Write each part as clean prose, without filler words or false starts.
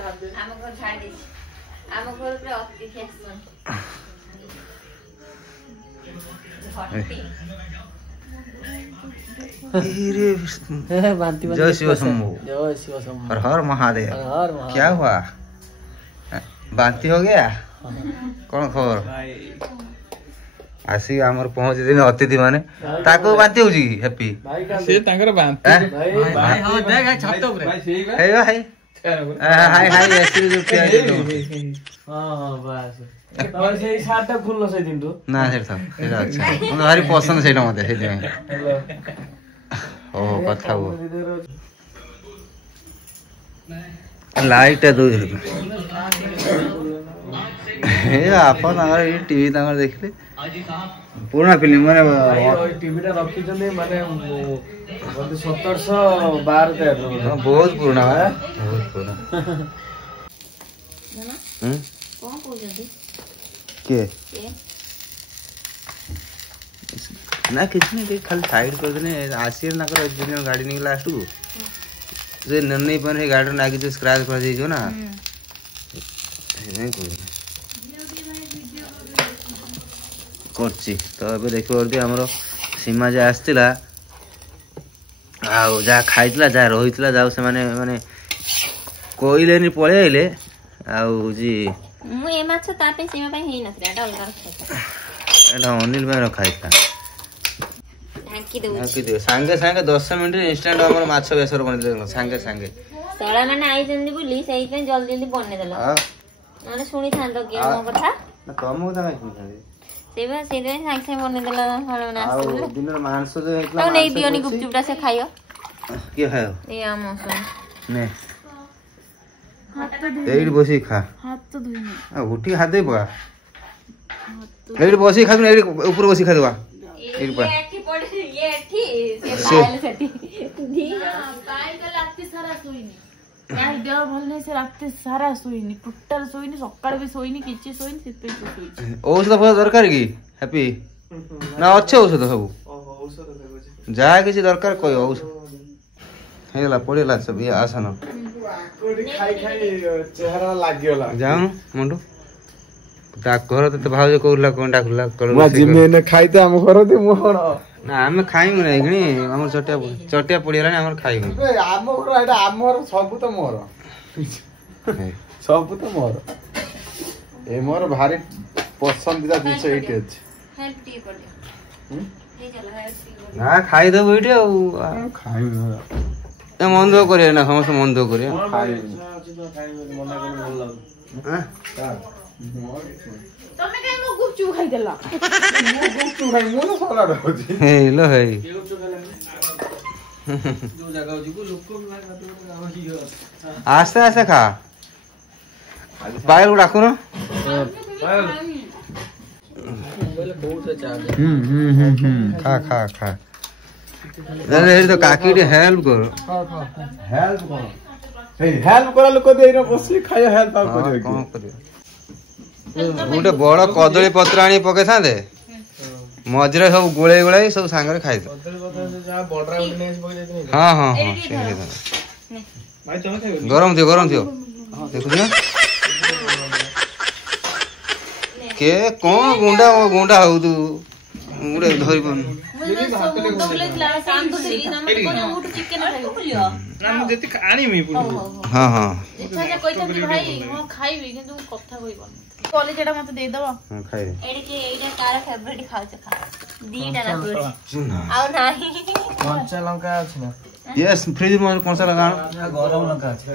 ଆମ ଘର ଛାଡି ଦେଇଛି ଆମ ଘର ପୁରା ଅତି ଫ୍ୟାସନ जय शिव शंभू हर हर महादेव क्या हुआ बांती हो गया कौन खबर आसी आमर पहुंच दिन अतिथि माने ताको बांती होजी हैप्पी से तांकर बांती भाई हां देख छत ऊपर हे भाई हाय हाय ऐसे जो पिया दो हां बस तोर से साटा खुल्लो से दिन तो ना सेटा सेटा अच्छा मने भारी पसंद सेटा मते से दिन ओ कथा हो लाइट है 2 रुपए हे आपन अगर ये टीवी तांगर देखले पुराना फिल्म माने टीवी टा रखी जने माने 1712 ते बहुत पुराना है बहुत पुराना कौन को जल्दी के ना कितने के खाली साइड कर देने आसियर ना कर दिन गाड़ी निकला लास्ट को जे नन्ही पर हे गाड़ी लागी जो स्क्रैच कर दे जो ना नहीं कोई करछि तो अब देखो और हमरो सीमा जे आस्तिला आ जा खाइतला जा रहितला जाऊ से माने कोइलेनी पळे आइले आ जी मु ए माछ तापे सीमा पे हेई नथले एटा अलगा एटा अनिल भाई रखाइता ढाकी दो सांगे सांगे 10 मिनिट इंस्टेंट हमर माछ बेसर बनि देलो सांगे सांगे तोरा माने आई जंदी बुली सही पे जल्दी जल्दी बने देलो माने सुनी थान तो के मो कथा ना कम होता है सुनी सेवा सेरे सांगे से बने देलो हळ ना आ दिन मांस जो एकला तो नहीं दियोनी गुपचुपटा से खाइयो के खायो ए आमो सुन ने एड बसी खा हाथ तो धोइने आ उठी हाथ दे बा एड बसी खा एड ऊपर बसी खा देबा एक बार ये एठी पड़े ये एठी से पायल सेठी दी पायल तो रात सारा सोइनी यार देह भल नहीं से रात सारा सोइनी टोटल सोइनी सकाळ भी सोइनी किछि सोइनी सिपे सोइनी औषध फल दरकार की हैप्पी ना अच्छे औषध सब औषध देबो जा किसी दरकार कोई औषध हेला पड़ेला सब ये आसन कोडी खाई खाई चेहरा लागियोला जाऊ मुंडू डाक घर तो भाउज कहला कोन डाकला मा जिमे ने खाइते हम घर दे मोहण ना हम खाइमु नै गनी हमर चटिया पड़िला नै हमर खाइमु ए आम घर एटा हमर सब तो मोर सब तो मोर ए मोर भारी पसंदीदा जिंस एटे अछि हेल्प टी कर दे हे चला हेल्प ना खाइ दे बैठे खाइ ए मन दो करे ना समस्त मन दो करे खाइ मना कर बोल लाग हां तमे के मो गुपचुप खाइ देला मो गुपचुप खाइ मो न सलाड होजी हे लो हे गुपचुप खाइ जो जगह होजी को लोक आस्ते आस्ते खा पायल को डाको ना पायल बोले बहुत अच्छा खा खा खा अरे तो काकी रे हेल्प करो हेल्प करो हेल्प करा लोक दे न बसी खाय हेल्प आ करियो कौन करियो गोटे बड़ कदली पत्र आनी पके थांदे मजरे सब गोळे गोळे सब सांगरे खाइ दे हां हां हां भाई चलो खाइबो गरम थियो देखु ना के कौन गुंडा हो तू मुड़े धरि पन ना मु जति आनी मी पुरो हां हां इच्छा से कहते भाई हां खाइबी किंतु कथा होइबन कॉलेज एटा मत दे दबा हां खाइ एडी के एटा कार फेवरेट खाउ छ खा दीटा ना पूछ आउ नाही कंचा लंका अछि ना यस फ्रिज में कौन सा लगा गरम लंका अछि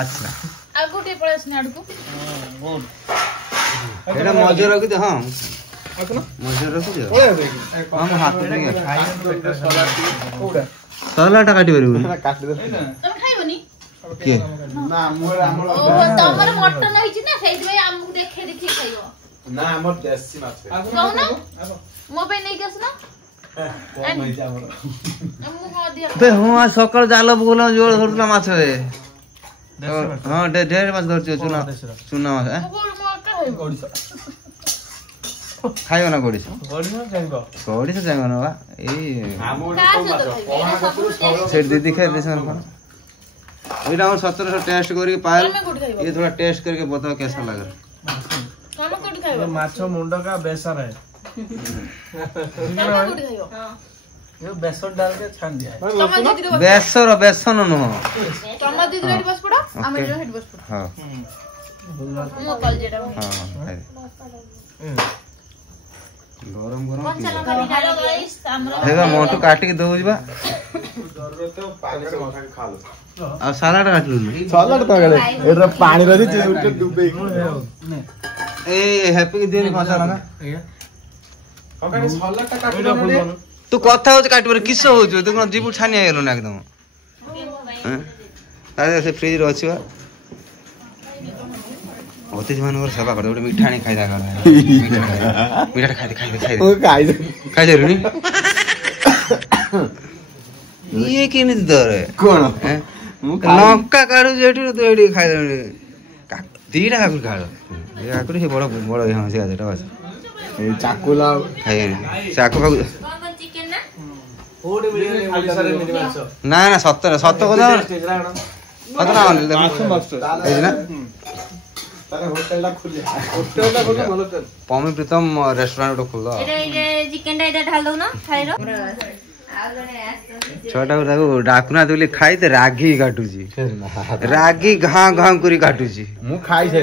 अच्छा आगुटे पळस नाडकू गुड एटा मजे रखि दे हां आकुना मजे रखि दे ओए देख हम हाथ में खाइ सलाड कोडा सलाटा काटी परबो ना काट दे तमे खाइबनी के ना मोर हमर ओ तमर मटन होइछि ना सेहि भाई हमहु देखे देखि खाइबो ना हमर देसी माछ कौन मो पे नहीं केस ना कोन होई जा हमर हमहु हो दिया बे हुआ सकाळ जाल बोला जोर धरला माछ रे हां ढेर माछ धरछ चुना माछ गोल मटन है ओडिसा खाइयो ना गोड़ी से जाइबो ना बा ए हमर तो माछ कोना कतु सेठ दीदी खाइ दे सन एटा हम 1700 टेस्ट करके पायल तमे कोठी खाइबो ये थोड़ा टेस्ट करके बताओ कैसा लग रहा तमे कोठी खाइबो माछो मुंड का बेसन है तमे कोठी खाइबो हां ये बेसन डाल के छान दिया है तमे दीदी रे बेसन नो तमे दीदी रे बस पड़ो आमे जो हेड बस पड़ो हां मो कल जेटा हां गरम गरम कौन सा लगा हेलो गाइस हमरा हेगा मोटू काट के दो बा जरूरत तो पानी मखा खा लो आ सलाड काट लू सलाड तो गले एरा पानी रही जे उठे डुबे ए हैप्पी के दिन खाता लगा ओके सलाड ता काट लो तू कथा हो काट पर किस हो तू कोन जीबू छानी आइलो ना एकदम अरे से फ्रिज रे अछि बा होते जमान और सेवा कर दे मिठा नहीं खाइदा कर मिठा खाइ दे ओ खाइ दे रुनी ये कि नहीं दर कोन लंका काढु जेठी तो एडी खाइ दे दीटा काकुड़ खाड़ ये काकुड़ से बड़ बड़ यहां से आजा बस ए चाकुला खाइ चाकू फाकू कौन चिकन ना फोड मिले खाली सारे मिनी माछ ना ना सत्य सत्य কথা কতটা আনলে এই না तारे होटल ला खुले बोलो चल पमी प्रीतम रेस्टोरेंट खोल दो एटा चिकन टा एटा ढाल दो ना खाइ रो छोटा ताको डाकुना दोली खाइ त रागी काटुची रागी घा घा करी काटुची मु खाइ छै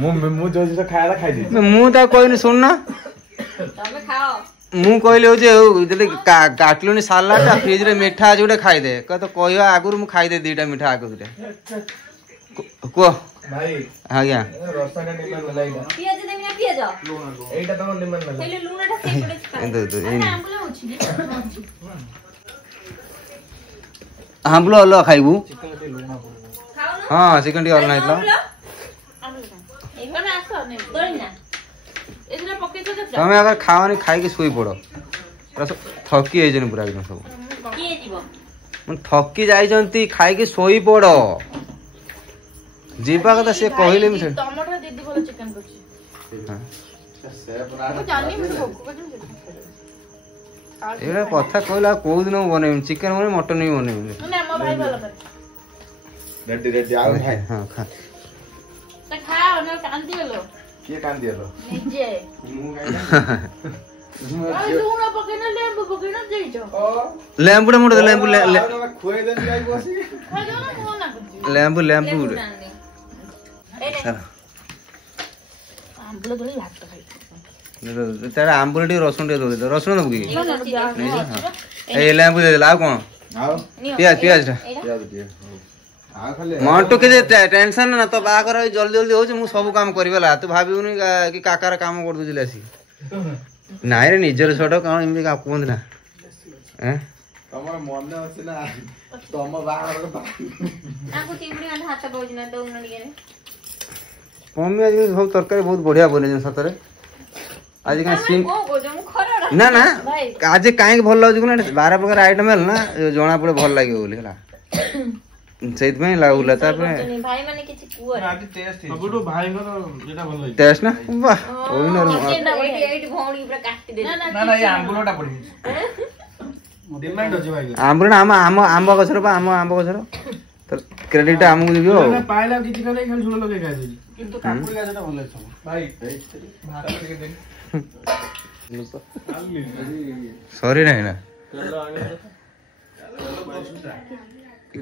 मु जो जो खाया खाइ दी मु ता कोइनी सुन ना तमे खाओ मु कहले जे जले काटलुनी सालाड फ्रिज रे मीठा जोडे खाइ दे क तो कहयो आगुर मु खाइ दे दीटा मीठा आगुर दे को भाई आज्ञा रसना निमन लाइला पियाज देमी ना पियाज एटा तो निमन लाइला पहिले लूण टा सेपड़े एंदो तो आंबुला होछि आंबलो अल्लो खाइबू खाओ ना हां चिकन टी अल्लो नाइतलो एबे आसो ने दोई ना एथरा पके तो तमे अगर खावानी खाइ के सोई पड़ो थकी है जन पूरा एकदम सब किए जीवो मन थकी जाई जंती खाइ के सोई पड़ो जीवा कथा से कहले मी टमाटर दीदी बोले चिकन करछि सेपरा मु जानि मु भोक एरा कथा कहला को दिन बने चिकन बने मटन नहीं बने ना हम भाई भलो करे रेडी रेडी आओ भाई हां खा त खाओ ना कांदी गेलो के कान दियलो निजे मु गाइ आई लूण पकेना लेंबू पकेना देइजो लेंबू मुड़ लेंबू खुए देन गाइ बसी खाइ दो ना मो ना करछि लेंबू लेंबू आंबुला दोली भात खाइ तेरा आंबुल टी रसुन टी दो रसुन दबु की ना ना ए लेंबू दे ला कोन आओ प्याज प्याज याद दिए आ खाली मंटू के टेंशन ना तो बा कर जल्दी जल्दी हो मु सब काम करबेला तू भाबिउनी कि काकार काम कर दुजिले आसी नाइ रे निजर छोटो कान इमे का कोन ना हैं तमर मन अछि ना तम बाहर आको चिंगड़ी में हाथ बोझ ना तो उन निगे मम्मी आज सब तरकारी बहुत बढ़िया बने सतरे आज का सीम को जो मु खरड़ा ना ना आज काहे भल लागु ना 12 प्रकार आइटम है ना जोना पड़े भल लागे बोली हला सेत में लागुला तापर भाई माने किछि कुअर आज टेस्ट सबटो भाई को जेटा भल लागे टेस्ट ना वाह ओइ ना एट भौणी पूरा काटी दे ना ना ये आंबुलोटा पड़ी डिमांड अछि भाई आंबुल ना आंब गछर बा आंब गछर तो क्रेडिट हमकु दियो ना पाइला किछि करे खाली झोल लगे खाइ देली किंतु काकुड़ी गाजटा भल लागे भाई भात लेके दे सॉरी नहीं ना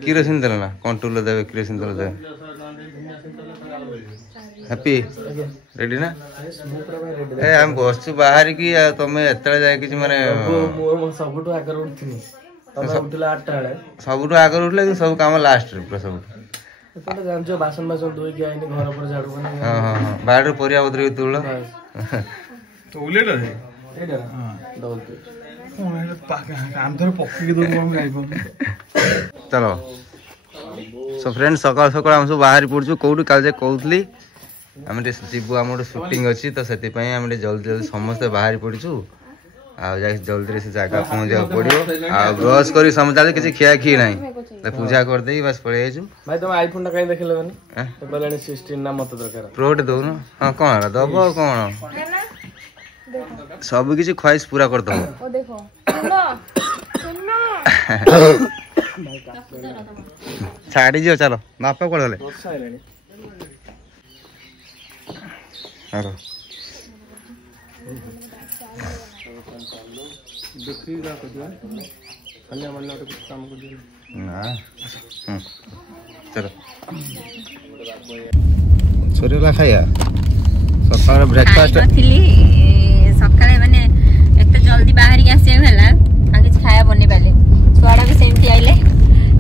किरोसिन तेल ना कंट्रोल देवे किरोसिन तेल देवे हैप्पी रेडी ना ए हम बसछु बाहर की तमे एतले जाय किछि माने सबटो आगर उठथिनी तमे उठला 8 टा बेले सबटो आगर उठले सब काम लास्ट रे पूरा सब तो जानछो बासन बासन धोई के आइने घर पर झाड़ू बने हां हां हां बाहर परिया पत्र तुल तो उलेट है एडा हां दौलते काम धर पक्की के दो हम आइबो चलो सो फ्रेंड सकाळ सकाळ हम सब बाहर पड़छु कोउडी काल जे कहउतली हम जीवु आम शूटिंग अच्छी तो से जल्दी जल्दी समस्ते बाहर पड़छु आ जल्दी से जगह पहुंच जा पड़ो आ ब्रश करी समझा किसी खिया खी नहीं पूजा कर दे बस पड़े भाई तुम आईफोन टा कहीं देखले बनी तो कहले 16 ना मत दरकार प्रोट दो ना हां कोन दबो कोन सब किसी ख्वाहिश पूरा कर दो ओ देखो सुनो सुनो ଛାଡ଼ି ଯିବ ଚାଲ ବାପା କୁଆଡ଼େ ଗଲେ चलो ସରିଗଲା ଖାଇବା ସକାଳ ବ୍ରେକଫାଷ୍ଟ ସକାଳେ ମାନେ ଏତେ ଜଲ୍ଦି ବାହାରିକି ଆସିବାକୁ ହେଲା ଆଉ କିଛି ଖାଇବା ବନେଇ ପାରିଲେ ଛୁଆଟା ବି ସେମିତି ଆଇଲେ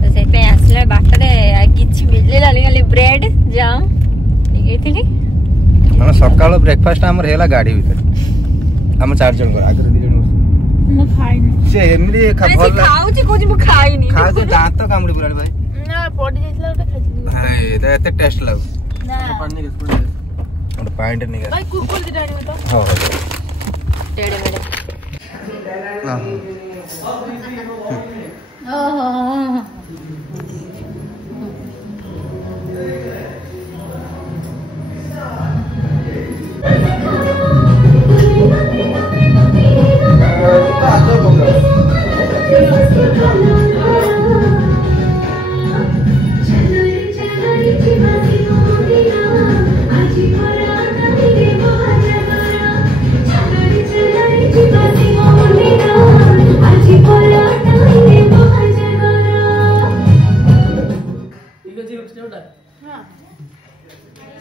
ତ ସେଇଥିପାଇଁ ଆସିଲା ବାଟରେ କିଛି ମିଳିଲାନି ଖାଲି ବ୍ରେଡ ଜାମ୍ ନେଇଥିଲି ମାନେ ସକାଳ ବ୍ରେକଫାଷ୍ଟ ଆମର ହେଲା ଗାଡ଼ି ଭିତରେ ଆମ 4 ଜଣଙ୍କର ଆଗରେ 2 ଜଣ ମୁଁ ଖାଇନି ସେ ଏମିତି ଖାଉଛି କହୁଛି ମୁଁ ଖାଇନି ଖାଉଛି ଦାନ୍ତ କାମୁଡ଼ି ପୁରାଣି ଭାଇ ନା ପଡି ଯାଇଥିଲା ଗୋଟେ ଖାଇଥିଲି ଏଇଟା ଏତେ ଟେଷ୍ଟ ଲାଗୁଛି ନା ଗୋଟେ ପାଣିଟେ ନେଇ ଭାଇ କୁକୁର ଦିଟା ଆଣିବ ତ ହଁ ଟେଡେ ମେଡେ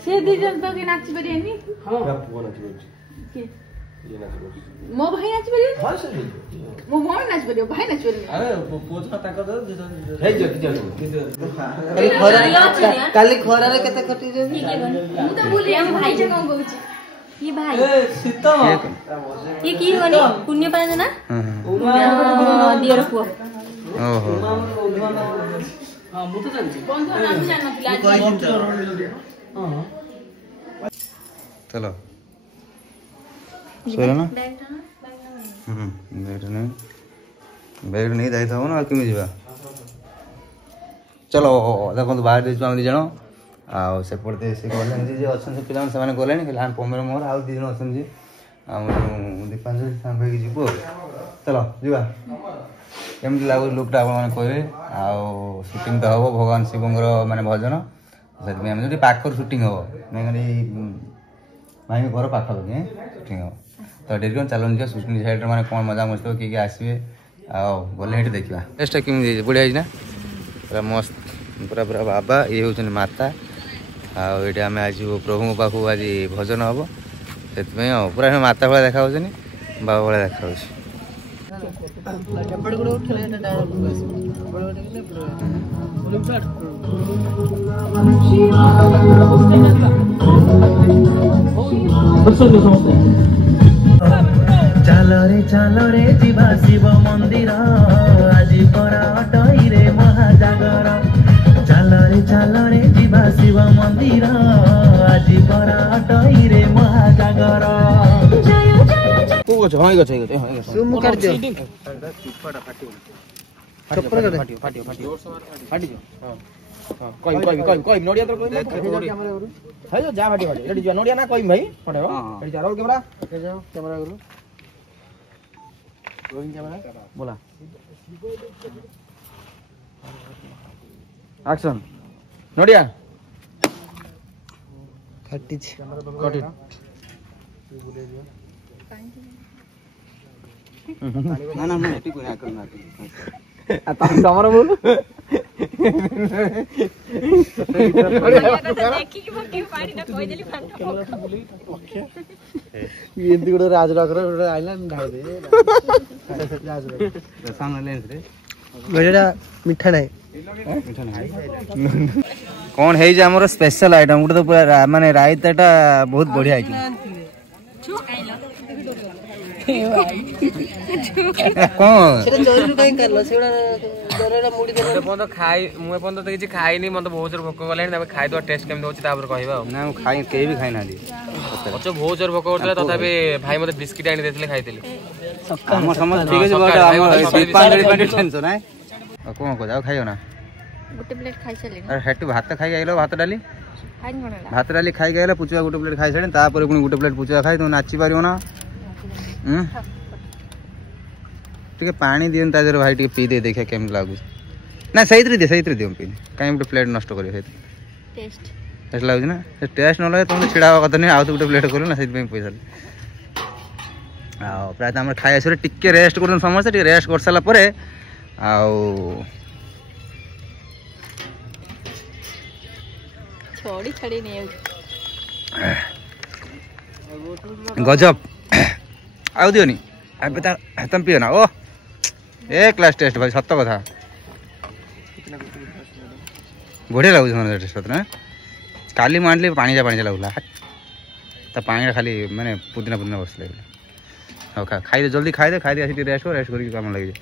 से दी जन तो के नाच परियानी हां मो भाई नाच परियानी हां से मो भाई नाच परियो भाई नाच परियो अरे पोछा ताक दे हे काली खरारे केते कटि जे मु तो बोली हम भाई जे कोन कहूची ये भाई ए सीता ये की होनी पुण्य पाए ना दियर पुओ ओहो हां मु तो जानछि बंधु नाम जान नथिला हां चलो सोया ना बैग नहीं जाई था ना केमी जीवा चलो देखो बाहर दे हम 2 जण आ से पड़ते से गले जे अछन से पिलान से माने गले नहीं लान पमेर मोर आ 2 जण अछन जे आ दीपांजलि साम भाई जीवो चलो जीवा केमती लागो लोकटा आपण माने कहबे आ शूटिंग तो हबो भगवान शिवंगर माने भजन से हम जो पाखर शूटिंग हम नहीं भाई घर पाख लगे शूटिंग हम तो डेरी चलो शूटिंग साइड मैंने कौन मजा मस्त किए आसवे आगे देखा टेस्ट कि बढ़िया ना पूरा मस्त पूरा पूरा बाबा ये हूँ माता आम आज प्रभु पाखु आज भजन हम से पूरा माता भाया देखा बाबा भाया देखा चालो रे जीवा शिव मंदिर आज परा अटई रे महाजागर चालो रे जीवा शिव मंदिर आज परा अटई रे महाजागर को गछ हाई गछ सुम कर दे फाटी कोई नोडिया तो कोई है जो जा फाटी रेडी जो नोडिया ना कोई भाई पड़े हो रेडी जा रोल कैमरा जाओ कैमरा करो रोलिंग कैमरा बोला एक्शन नोडिया फाटी कट इट ना ना ना ठीक है करना तमर बोल राजरागर मिठा ना कौन है आमर स्पेशल आइटम गोटे तो पूरा माने रायता बहुत बढ़िया है खाई मत बहुत जोर भोक गलानी खाईद टेस्ट केमती होची तापर कहबा ना खाई केही भी खाई ना दी अच्छा बहुत जोर भोक करथला तथापि भाई मते बिस्किट आनी देथिले खाइतिली हम समझ ठीक है बट हम दीपांजलि टेंशन है कोन को जाओ खाइयो ना गोटे प्लेट खाई चले अरे हेटु भात खाई आइलो भात डाली खाइन कोन भात डाली खाई गइला पुचुआ गोटे प्लेट खाई छडे तापर पुनी गोटे प्लेट पुचुआ खाई तो नाची पारियो ना ठीक है पानी दियन ताजर भाई ठीक पी दे देखा केम लागु ना सही दियो पिन कहीं गोटे प्लेट नष्ट कर टेस्ट टेस्ट लगुच ना टेस्ट ना लगे तुम छिड़ा कथा नहीं आउ तो गोटे प्लेट करूँ ना से पैसा प्रायतः आम खाई आस टे रेस्ट कर समस्ते टे रेस्ट कर सारापर छोड़ी छड़ी नहीं गजब आउ दियोनी तुम पियो ना ओ ए क्लास टेस्ट भाई सत कथा बढ़िया लगुच टेस्ट ना काली मैं आनी पानी लगुला ता पानी खाली मैंने पुदीना बस लगे हाँ खाई जल्दी खाई दे रेस्ट कर रेस्ट करके काम लगे